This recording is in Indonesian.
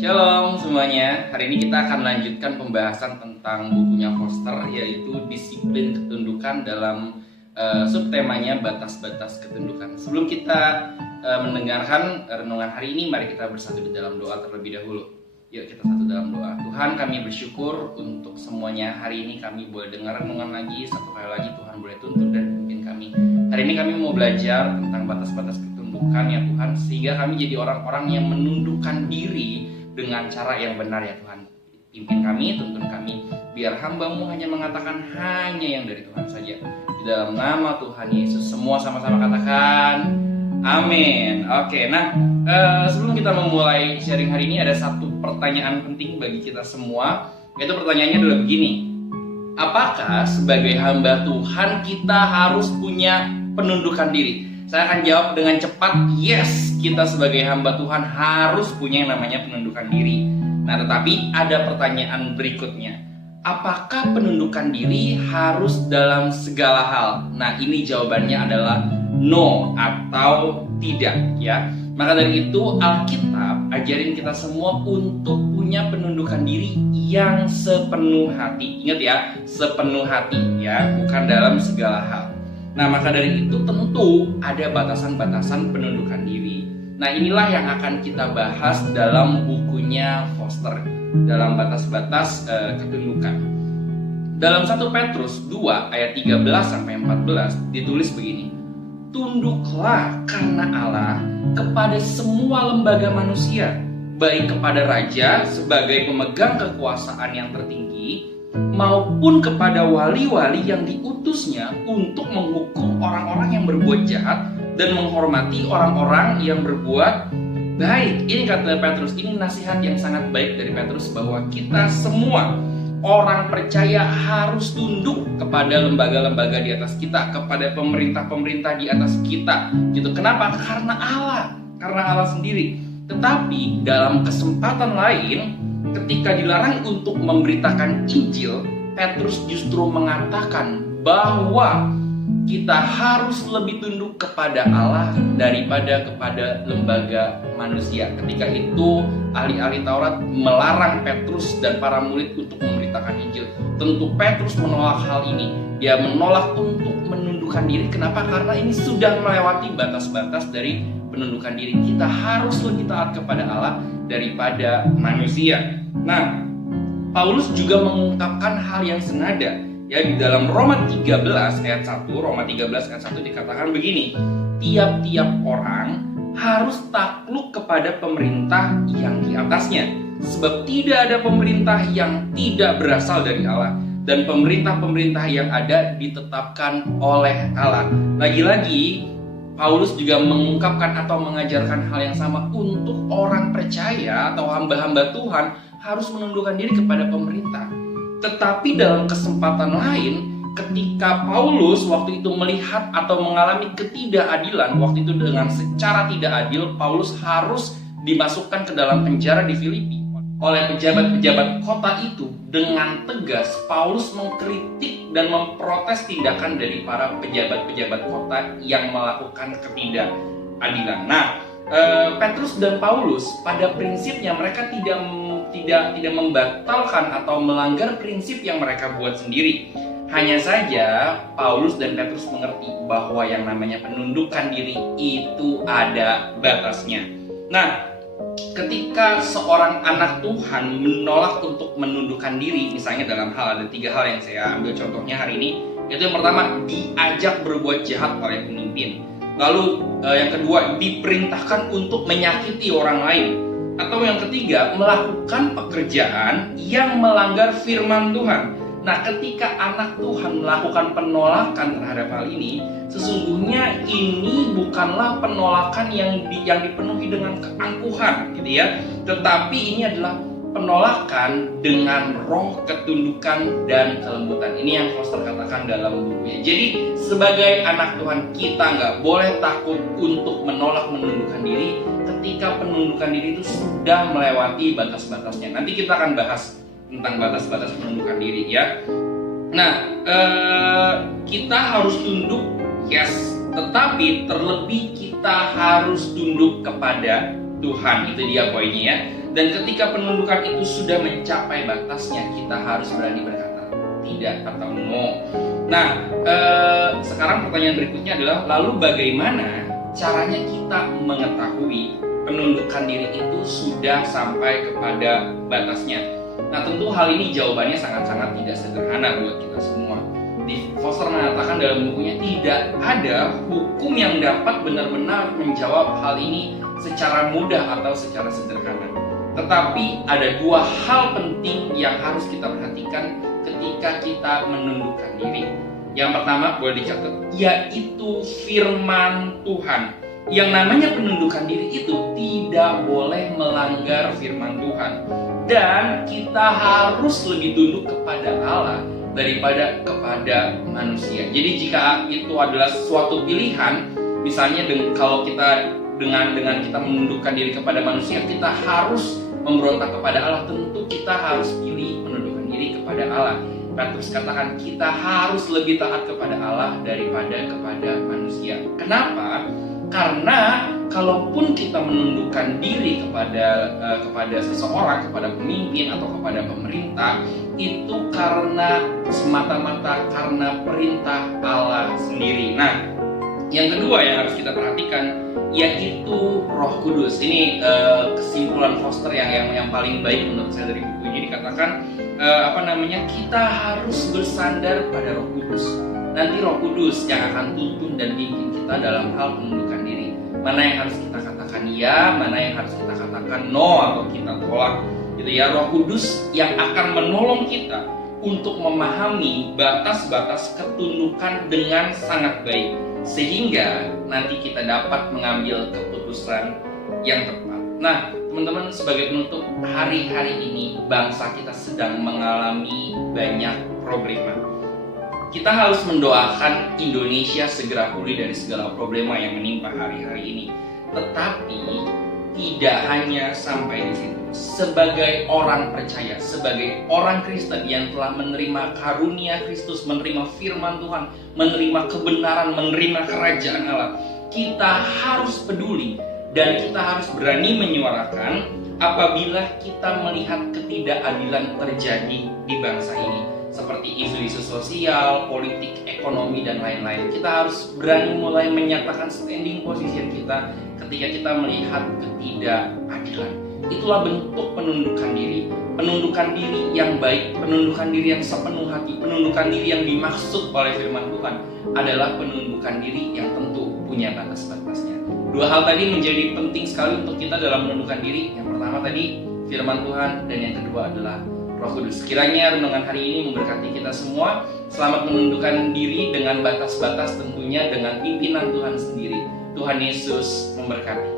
Shalom semuanya, hari ini kita akan lanjutkan pembahasan tentang bukunya Foster, yaitu Disiplin Ketundukan dalam subtemanya Batas-Batas Ketundukan. Sebelum kita mendengarkan renungan hari ini, mari kita bersatu di dalam doa terlebih dahulu. Yuk kita satu dalam doa. Tuhan, kami bersyukur untuk semuanya. Hari ini kami boleh dengar renungan lagi, satu kali lagi Tuhan boleh tuntun dan pimpin kami. Hari ini kami mau belajar tentang batas-batas ketundukan ya Tuhan, sehingga kami jadi orang-orang yang menundukkan diri dengan cara yang benar ya Tuhan. Pimpin kami, tuntun kami, biar hamba-Mu hanya mengatakan hanya yang dari Tuhan saja. Di dalam nama Tuhan Yesus, semua sama-sama katakan amin. Oke, nah sebelum kita memulai sharing hari ini, ada satu pertanyaan penting bagi kita semua. Yaitu pertanyaannya adalah begini: apakah sebagai hamba Tuhan kita harus punya penundukan diri? Saya akan jawab dengan cepat, yes, kita sebagai hamba Tuhan harus punya yang namanya penundukan diri. Nah, tetapi ada pertanyaan berikutnya. Apakah penundukan diri harus dalam segala hal? Nah, ini jawabannya adalah no atau tidak ya. Maka dari itu Alkitab ajarin kita semua untuk punya penundukan diri yang sepenuh hati. Ingat ya, sepenuh hati ya, bukan dalam segala hal. Nah, maka dari itu tentu ada batasan-batasan penundukan diri. Nah, inilah yang akan kita bahas dalam bukunya Foster, dalam batas-batas ketundukan. Dalam 1 Petrus 2 ayat 13-14 ditulis begini: tunduklah karena Allah kepada semua lembaga manusia, baik kepada raja sebagai pemegang kekuasaan yang tertinggi, maupun kepada wali-wali yang diutusnya untuk menghukum orang-orang yang berbuat jahat dan menghormati orang-orang yang berbuat baik. Ini kata Petrus, ini nasihat yang sangat baik dari Petrus, bahwa kita semua orang percaya harus tunduk kepada lembaga-lembaga di atas kita, kepada pemerintah-pemerintah di atas kita. Gitu. Kenapa? Karena Allah sendiri. Tetapi dalam kesempatan lain, ketika dilarang untuk memberitakan Injil, Petrus justru mengatakan bahwa kita harus lebih tunduk kepada Allah daripada kepada lembaga manusia. Ketika itu ahli-ahli Taurat melarang Petrus dan para murid untuk memberitakan Injil. Tentu Petrus menolak hal ini. Dia menolak untuk menundukkan diri. Kenapa? Karena ini sudah melewati batas-batas dari penundukan diri. Kita harus lebih taat kepada Allah daripada manusia. Nah, Paulus juga mengungkapkan hal yang senada ya di dalam Roma 13 ayat 1. Roma 13 ayat 1 dikatakan begini: tiap-tiap orang harus takluk kepada pemerintah yang di atasnya, sebab tidak ada pemerintah yang tidak berasal dari Allah, dan pemerintah-pemerintah yang ada ditetapkan oleh Allah. Lagi-lagi Paulus juga mengungkapkan atau mengajarkan hal yang sama untuk orang percaya atau hamba-hamba Tuhan harus menundukkan diri kepada pemerintah. Tetapi dalam kesempatan lain, ketika Paulus waktu itu melihat atau mengalami ketidakadilan, waktu itu dengan secara tidak adil, Paulus harus dimasukkan ke dalam penjara di Filipi oleh pejabat-pejabat kota itu. Dengan tegas Paulus mengkritik dan memprotes tindakan dari para pejabat-pejabat kota yang melakukan ketidakadilan. Nah, Petrus dan Paulus pada prinsipnya mereka tidak membatalkan atau melanggar prinsip yang mereka buat sendiri. Hanya saja Paulus dan Petrus mengerti bahwa yang namanya penundukan diri itu ada batasnya. Nah, ketika seorang anak Tuhan menolak untuk menundukkan diri, misalnya dalam hal, ada 3 hal yang saya ambil contohnya hari ini. Yaitu yang pertama, diajak berbuat jahat oleh pemimpin. Lalu yang kedua, diperintahkan untuk menyakiti orang lain. Atau yang ketiga, melakukan pekerjaan yang melanggar firman Tuhan. Nah, ketika anak Tuhan melakukan penolakan terhadap hal ini, sesungguhnya ini bukanlah penolakan yang dipenuhi dengan keangkuhan, gitu ya. Tetapi ini adalah penolakan dengan roh ketundukan dan kelembutan. Ini yang Foster katakan dalam bukunya. Jadi sebagai anak Tuhan, kita nggak boleh takut untuk menolak menundukkan diri ketika penundukan diri itu sudah melewati batas-batasnya. Nanti kita akan bahas tentang batas-batas penundukan diri ya. Nah, kita harus tunduk, yes, tetapi terlebih kita harus tunduk kepada Tuhan. Itu dia poinnya ya. Dan ketika penundukan itu sudah mencapai batasnya, kita harus berani berkata tidak atau no. Nah, sekarang pertanyaan berikutnya adalah, lalu bagaimana caranya kita mengetahui penundukan diri itu sudah sampai kepada batasnya? Nah, tentu hal ini jawabannya sangat-sangat tidak sederhana buat kita semua. Foster mengatakan dalam bukunya, tidak ada hukum yang dapat benar-benar menjawab hal ini secara mudah atau secara sederhana. Tetapi ada dua hal penting yang harus kita perhatikan ketika kita menundukkan diri. Yang pertama, boleh dicatat, yaitu firman Tuhan. Yang namanya penundukan diri itu tidak boleh melanggar firman Tuhan. Dan kita harus lebih tunduk kepada Allah daripada kepada manusia. Jadi jika itu adalah suatu pilihan, misalnya kalau kita dengan kita menundukkan diri kepada manusia, kita harus memberontak kepada Allah, tentu kita harus pilih menundukkan diri kepada Allah. Petrus katakan kita harus lebih taat kepada Allah daripada kepada manusia. Kenapa? Karena kalaupun kita menundukkan diri kepada seseorang, kepada pemimpin atau kepada pemerintah, itu karena semata-mata karena perintah Allah sendiri. Nah, yang kedua yang harus kita perhatikan yaitu Roh Kudus. Ini kesimpulan Foster yang paling baik menurut saya dari buku ini. Dikatakan kita harus bersandar pada Roh Kudus. Nanti Roh Kudus yang akan tuntun dan bimbing kita dalam hal penundukan diri. Mana yang harus kita katakan ya, mana yang harus kita katakan no atau kita tolak. Gitu ya, Roh Kudus yang akan menolong kita untuk memahami batas-batas ketundukan dengan sangat baik, sehingga nanti kita dapat mengambil keputusan yang tepat. Nah, teman-teman, sebagai penutup, hari-hari ini bangsa kita sedang mengalami banyak problema. Kita harus mendoakan Indonesia segera pulih dari segala problema yang menimpa hari-hari ini. Tetapi tidak hanya sampai di situ. Sebagai orang percaya, sebagai orang Kristen yang telah menerima karunia Kristus, menerima firman Tuhan, menerima kebenaran, menerima kerajaan Allah, kita harus peduli dan kita harus berani menyuarakan apabila kita melihat ketidakadilan terjadi di bangsa ini. Seperti isu-isu sosial, politik, ekonomi, dan lain-lain. Kita harus berani mulai menyatakan standing position kita ketika kita melihat ketidakadilan. Itulah bentuk penundukan diri. Penundukan diri yang baik, penundukan diri yang sepenuh hati, penundukan diri yang dimaksud oleh firman Tuhan adalah penundukan diri yang tentu punya batas-batasnya. Dua hal tadi menjadi penting sekali untuk kita dalam menundukkan diri. Yang pertama tadi firman Tuhan, dan yang kedua adalah Roh Kudus. Kiranya renungan hari ini memberkati kita semua. Selamat menundukkan diri dengan batas-batas, tentunya dengan pimpinan Tuhan sendiri. Tuhan Yesus memberkati.